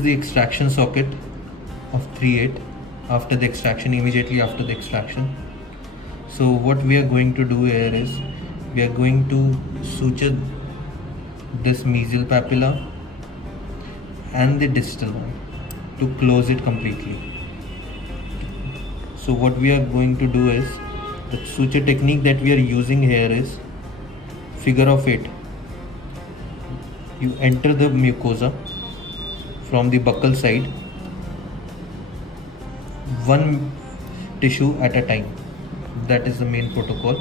is the extraction socket of 3/8 after the extraction, immediately after the extraction. So what we are going to do here is we are going to suture this mesial papilla and the distal one to close it completely. So what we are going to do is, the suture technique that we are using here is figure of 8. You enter the mucosa from the buccal side, one tissue at a time. That is the main protocol.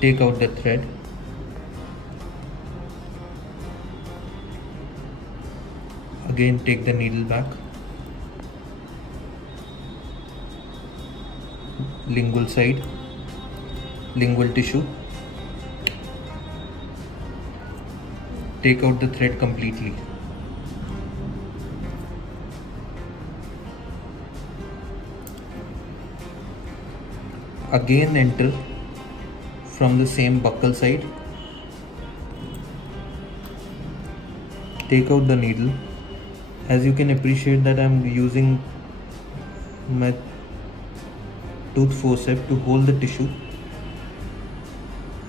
Take out the thread. Again, take the needle back. Lingual side, lingual tissue. Take out the thread completely. Again, enter from the same buccal side. Take out the needle. As you can appreciate that I am using my tooth forceps to hold the tissue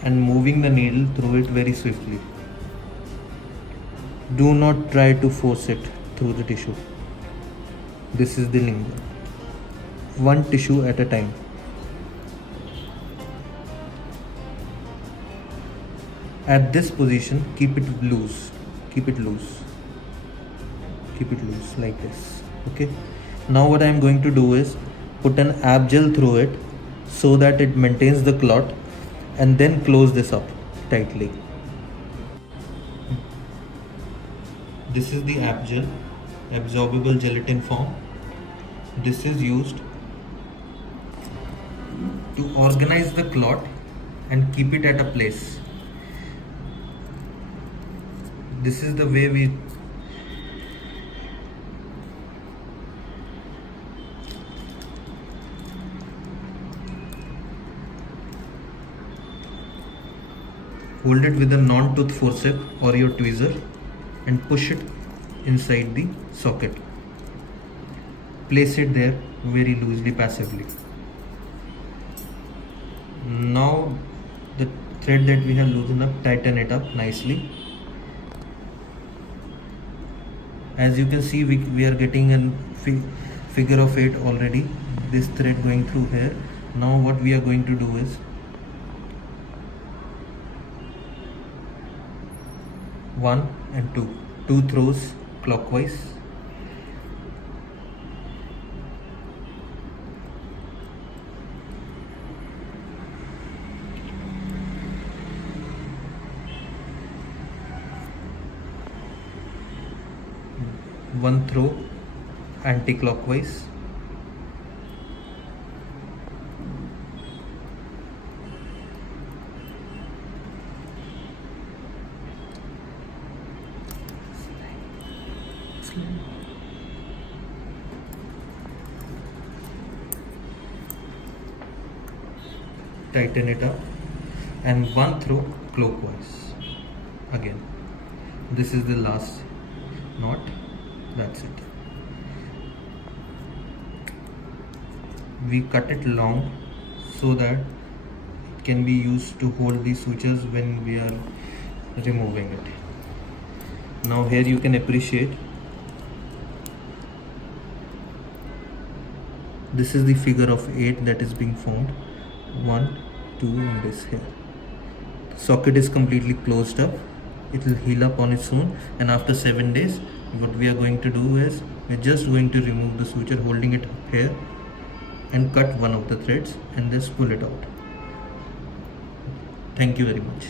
and moving the needle through it very swiftly. Do not try to force it through the tissue. This is the lingua. One tissue at a time. At this position, keep it loose. Keep it loose. Keep it loose like this. Okay. Now what I am going to do is put an Ab-gel through it so that it maintains the clot, and then close this up tightly. This is the Ab-gel, absorbable gelatin form. This is used to organize the clot and keep it at a place. This is the way we hold it with a non-tooth forceps or your tweezer and push it inside the socket. Place it there very loosely, passively. Now the thread that we have loosened up, tighten it up nicely. As you can see, we are getting a figure of 8 already. This thread going through here. Now what we are going to do is 1 and 2 throws clockwise. One throw anti-clockwise. Tighten it up, and one throw clockwise again. This is the last knot. That's it. We cut it long so that it can be used to hold the sutures when we are removing it. Now here you can appreciate this is the figure of 8 that is being formed. 1, 2 and this here. The socket is completely closed up. It will heal up on its own, and after 7 days what we are going to do is we're just going to remove the suture, holding it up here, and cut one of the threads and just pull it out. Thank you very much.